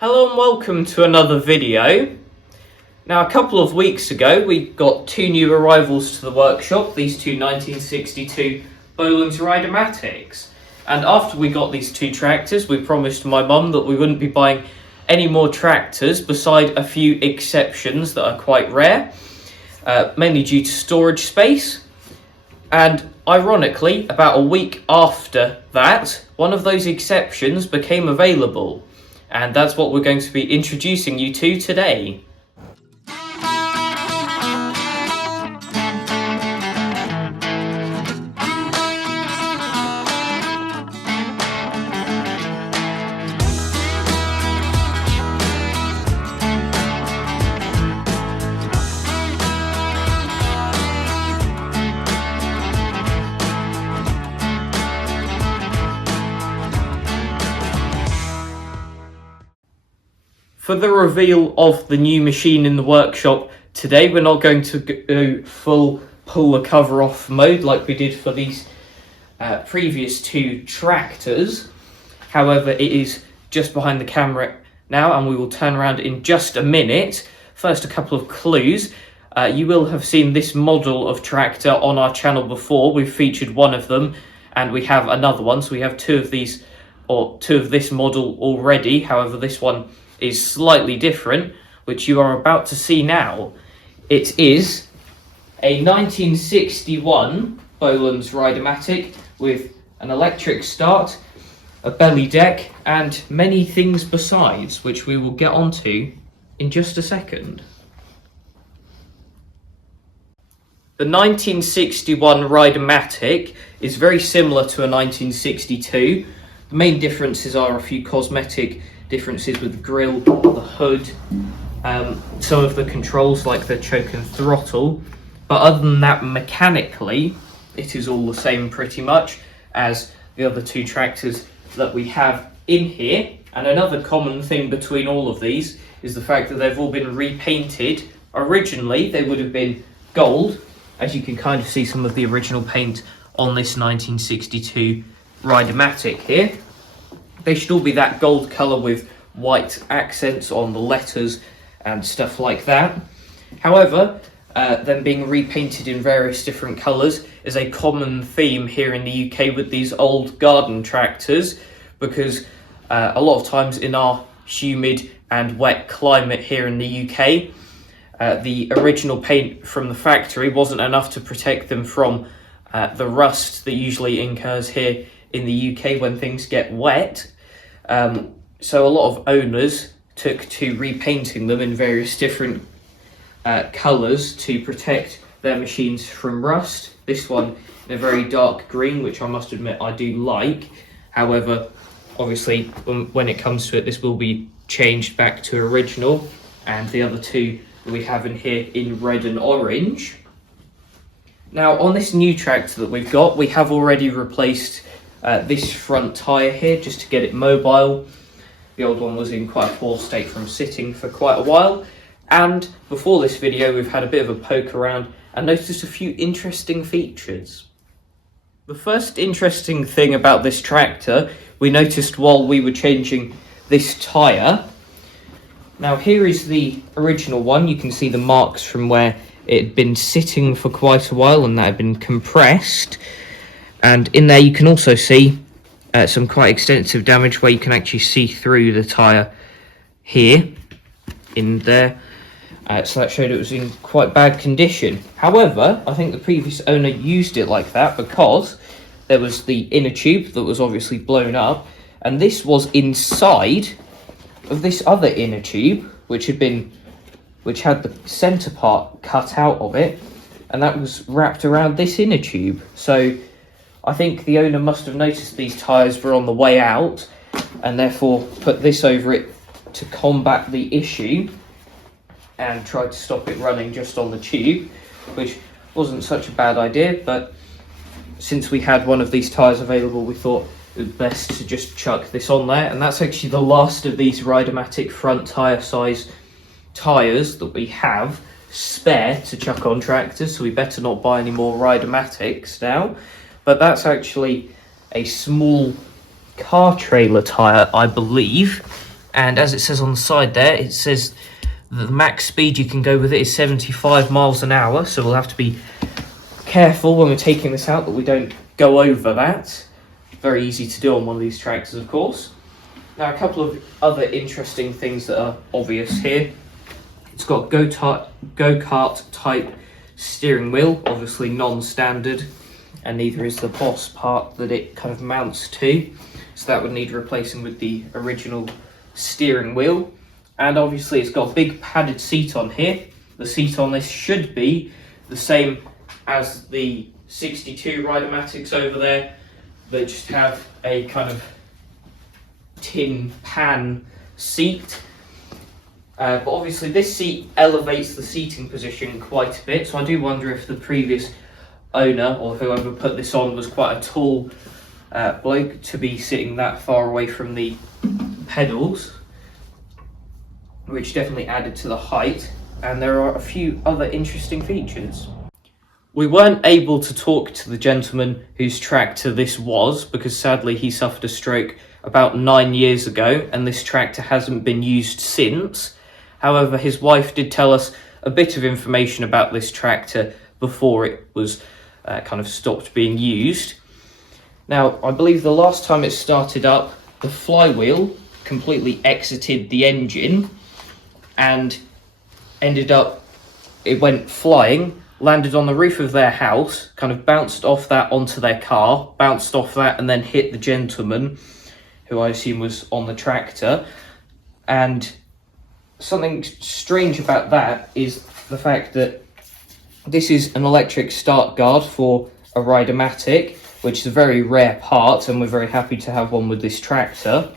Hello and welcome to another video. Now, a couple of weeks ago we got two new arrivals to the workshop, these two 1962 Bolens Ride-a-matics. And after we got these two tractors, we promised my mum that we wouldn't be buying any more tractors beside a few exceptions that are quite rare, mainly due to storage space. And ironically, about a week after that, one of those exceptions became available. And that's what we're going to be introducing you to today. For the reveal of the new machine in the workshop today, we're not going to go full pull the cover off mode like we did for these previous two tractors. However, it is just behind the camera now and we will turn around in just a minute. First, a couple of clues. You will have seen this model of tractor on our channel before. We've featured one of them and we have another one. So we have two of these, or two of this model already. However, this one is slightly different, which you are about to see now. It is a 1961 Bolens Ride-a-matic with an electric start, a belly deck, and many things besides, which we will get onto in just a second. The 1961 Ride-a-matic is very similar to a 1962. The main differences are a few cosmetic differences with the grille, the hood, some of the controls like the choke and throttle, but other than that, mechanically it is all the same pretty much as the other two tractors that we have in here. And another common thing between all of these is the fact that they've all been repainted. Originally they would have been gold, as you can kind of see some of the original paint on this 1962 Ride-a-matic here. They should all be that gold colour with white accents on the letters and stuff like that. However, them being repainted in various different colours is a common theme here in the UK with these old garden tractors, because a lot of times in our humid and wet climate here in the UK, the original paint from the factory wasn't enough to protect them from the rust that usually incurs here in the UK when things get wet. So a lot of owners took to repainting them in various different colours to protect their machines from rust. This one in a very dark green, which I must admit I do like. However, obviously when it comes to it, this will be changed back to original, and the other two that we have in here in red and orange. Now, on this new tractor that we've got, we have already replaced this front tyre here just to get it mobile. The old one was in quite a poor state from sitting for quite a while. And before this video, we've had a bit of a poke around and noticed a few interesting features. The first interesting thing about this tractor we noticed while we were changing this tyre. Now, here is the original one. You can see the marks from where it had been sitting for quite a while and that had been compressed. And in there you can also see some quite extensive damage where you can actually see through the tyre here, in there. So that showed it was in quite bad condition. However, I think the previous owner used it like that because there was the inner tube that was obviously blown up, and this was inside of this other inner tube, which had the centre part cut out of it, and that was wrapped around this inner tube. So I think the owner must have noticed these tyres were on the way out and therefore put this over it to combat the issue and tried to stop it running just on the tube, which wasn't such a bad idea. But since we had one of these tyres available, we thought it was best to just chuck this on there. And that's actually the last of these Ride-a-matic front tyre size tyres that we have spare to chuck on tractors, so we better not buy any more Ride-a-matics now. But that's actually a small car trailer tyre, I believe, And as it says on the side there, it says that the max speed you can go with it is 75 miles an hour. So we'll have to be careful when we're taking this out that we don't go over that. Very easy to do on one of these tractors, of course. Now, a couple of other interesting things that are obvious here. It's got go-kart type steering wheel, obviously non-standard, and neither is the boss part that it kind of mounts to. So that would need replacing with the original steering wheel. And obviously it's got a big padded seat on here. The seat on this should be the same as the 62 Ride-a-matics over there. They just have a kind of tin pan seat. But obviously this seat elevates the seating position quite a bit, so I do wonder if the previous owner or whoever put this on was quite a tall bloke to be sitting that far away from the pedals, which definitely added to the height. And there are a few other interesting features. We weren't able to talk to the gentleman whose tractor this was because sadly he suffered a stroke about 9 years ago and this tractor hasn't been used since. However, his wife did tell us a bit of information about this tractor before it was kind of stopped being used. Now, I believe the last time it started up, the flywheel completely exited the engine and it went flying, landed on the roof of their house, kind of bounced off that onto their car, bounced off that and then hit the gentleman, who I assume was on the tractor. And something strange about that is the fact that this is an electric start guard for a Ride-a-matic, which is a very rare part, and we're very happy to have one with this tractor.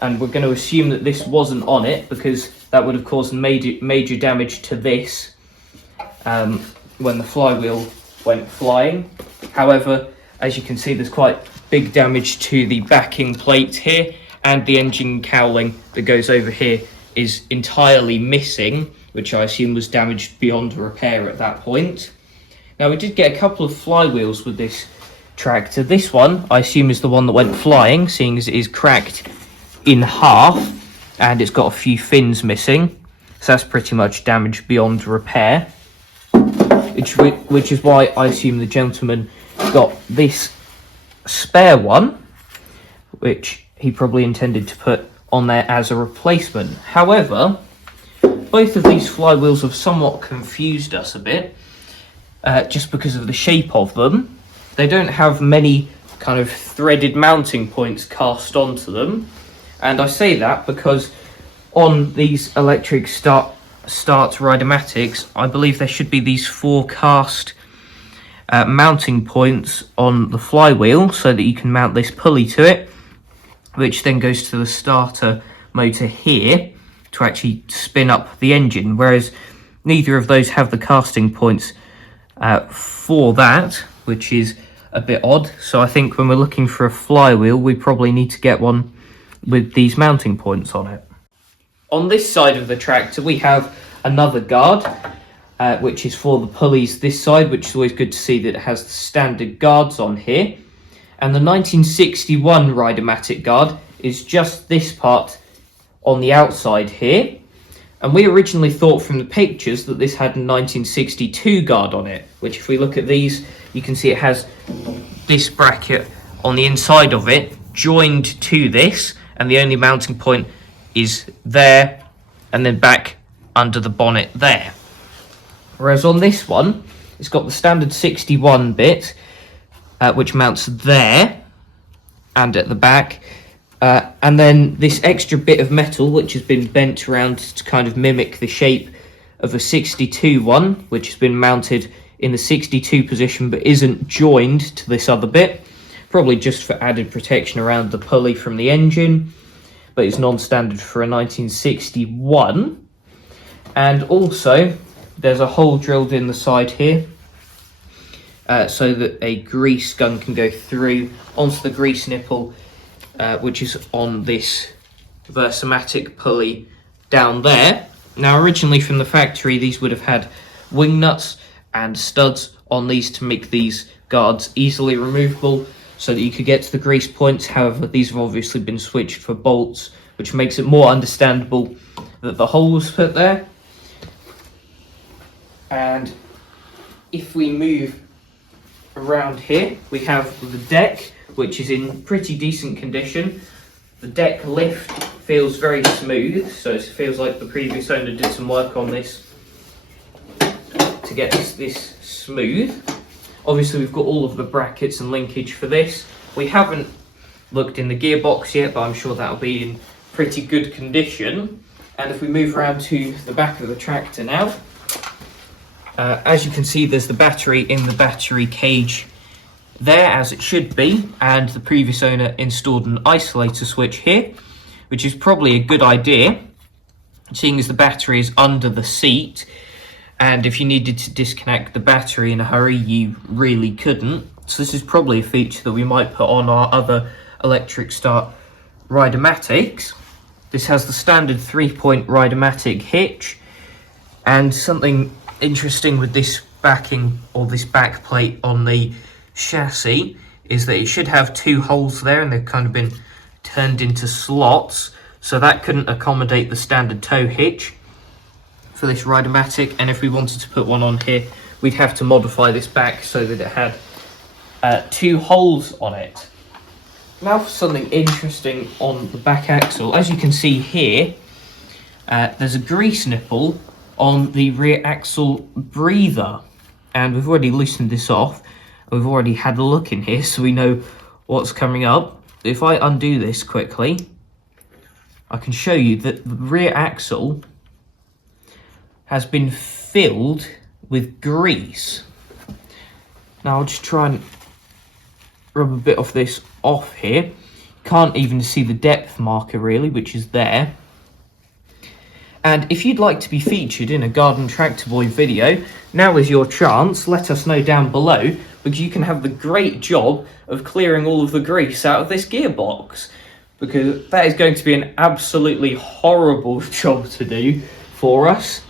And we're going to assume that this wasn't on it because that would have caused major damage to this when the flywheel went flying. However, as you can see, there's quite big damage to the backing plate here, and the engine cowling that goes over here is entirely missing, which I assume was damaged beyond repair at that point. Now, we did get a couple of flywheels with this tractor. This one, I assume, is the one that went flying, seeing as it is cracked in half, and it's got a few fins missing. So that's pretty much damaged beyond repair, which is why I assume the gentleman got this spare one, which he probably intended to put on there as a replacement. However, both of these flywheels have somewhat confused us a bit, just because of the shape of them. They don't have many kind of threaded mounting points cast onto them, and I say that because on these electric start Ride-a-matics, I believe there should be these 4 cast mounting points on the flywheel so that you can mount this pulley to it, which then goes to the starter motor here to actually spin up the engine, whereas neither of those have the casting points for that, which is a bit odd. So I think when we're looking for a flywheel, we probably need to get one with these mounting points on it. On this side of the tractor, we have another guard, which is for the pulleys this side, which is always good to see that it has the standard guards on here. And the 1961 Ride-a-matic guard is just this part on the outside here. And we originally thought from the pictures that this had a 1962 guard on it, which if we look at these, you can see it has this bracket on the inside of it joined to this, and the only mounting point is there and then back under the bonnet there. Whereas on this one, it's got the standard 61 bit, which mounts there and at the back, and then this extra bit of metal which has been bent around to kind of mimic the shape of a 62 one, which has been mounted in the 62 position but isn't joined to this other bit, probably just for added protection around the pulley from the engine, but it's non-standard for a 1961. And also there's a hole drilled in the side here, so that a grease gun can go through onto the grease nipple, which is on this Versa-matic pulley down there. Now, originally from the factory, these would have had wing nuts and studs on these to make these guards easily removable so that you could get to the grease points. However, these have obviously been switched for bolts which makes it more understandable that the hole was put there. And if we move around here, we have the deck, which is in pretty decent condition. The deck lift feels very smooth, so it feels like the previous owner did some work on this to get this smooth. Obviously we've got all of the brackets and linkage for this. We haven't looked in the gearbox yet, but I'm sure that'll be in pretty good condition. And if we move around to the back of the tractor now, as you can see, there's the battery in the battery cage there, as it should be, and the previous owner installed an isolator switch here, which is probably a good idea, seeing as the battery is under the seat, and if you needed to disconnect the battery in a hurry, you really couldn't. So this is probably a feature that we might put on our other electric start Ride-a-matics. This has the standard 3-point Ride-a-matic hitch, and something interesting with this backing, or this back plate on the chassis, is that it should have 2 holes there, and they've kind of been turned into slots, so that couldn't accommodate the standard tow hitch for this Ride-a-matic. And if we wanted to put one on here, we'd have to modify this back so that it had 2 holes on it. Now for something interesting on the back axle. As you can see here, there's a grease nipple on the rear axle breather, and we've already loosened this off. We've already had a look in here, so we know what's coming up. If I undo this quickly, I can show you that the rear axle has been filled with grease. Now I'll just try and rub a bit of this off here. Can't even see the depth marker really, which is there. And if you'd like to be featured in a Garden Tractor Boy video, now is your chance. Let us know down below, because you can have the great job of clearing all of the grease out of this gearbox, because that is going to be an absolutely horrible job to do for us,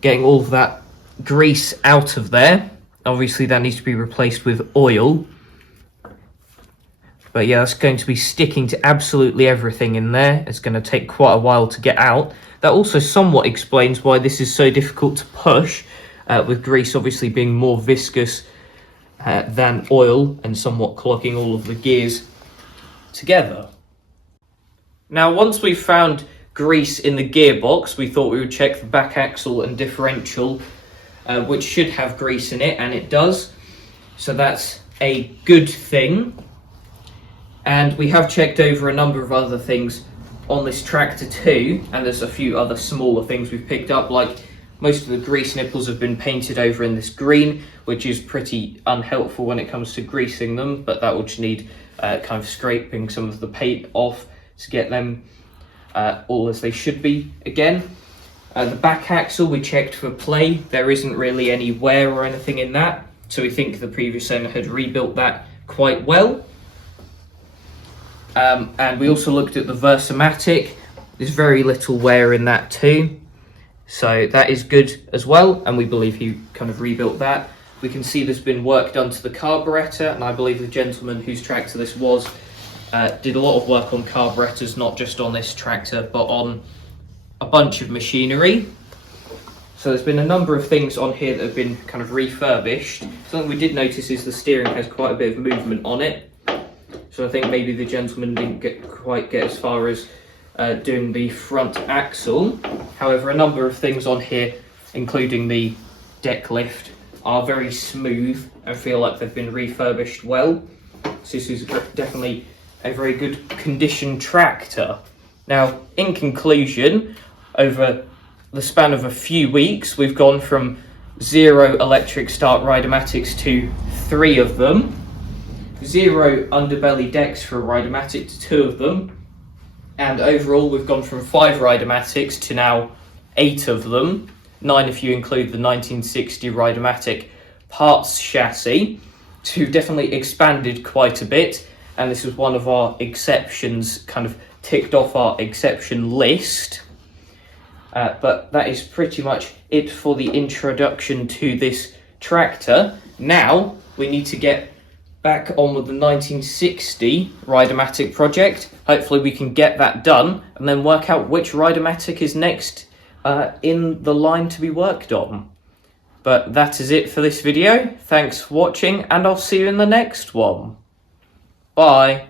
getting all of that grease out of there. Obviously that needs to be replaced with oil, but yeah, that's going to be sticking to absolutely everything in there. It's going to take quite a while to get out. That also somewhat explains why this is so difficult to push, with grease obviously being more viscous than oil and somewhat clogging all of the gears together. Now once we've found grease in the gearbox, we thought we would check the back axle and differential, which should have grease in it, and it does, so that's a good thing. And we have checked over a number of other things on this tractor too, and there's a few other smaller things we've picked up, like most of the grease nipples have been painted over in this green, which is pretty unhelpful when it comes to greasing them, but that will just need kind of scraping some of the paint off to get them all as they should be again. The back axle we checked for play. There isn't really any wear or anything in that, so we think the previous owner had rebuilt that quite well. And we also looked at the Versa-matic. There's very little wear in that too, so that is good as well, and we believe he kind of rebuilt that. We can see there's been work done to the carburetor, and I believe the gentleman whose tractor this was did a lot of work on carburetors, not just on this tractor but on a bunch of machinery. So there's been a number of things on here that have been kind of refurbished. Something we did notice is the steering has quite a bit of movement on it. So I think maybe the gentleman didn't quite get as far as doing the front axle. However, a number of things on here, including the deck lift, are very smooth and feel like they've been refurbished well. So this is definitely a very good condition tractor. Now, in conclusion, over the span of a few weeks, we've gone from 0 electric start Ride-a-matics to 3 of them. 0 underbelly decks for a Ride-a-matic to 2 of them, and overall we've gone from 5 Ride-a-matics to now 8 of them, 9 if you include the 1960 Ride-a-matic parts chassis. So we've definitely expanded quite a bit, and this was one of our exceptions, kind of ticked off our exception list. But that is pretty much it for the introduction to this tractor. Now we need to get back on with the 1960 Ride-a-matic project. Hopefully we can get that done and then work out which Ride-a-matic is next in the line to be worked on. But that is it for this video. Thanks for watching, and I'll see you in the next one. Bye.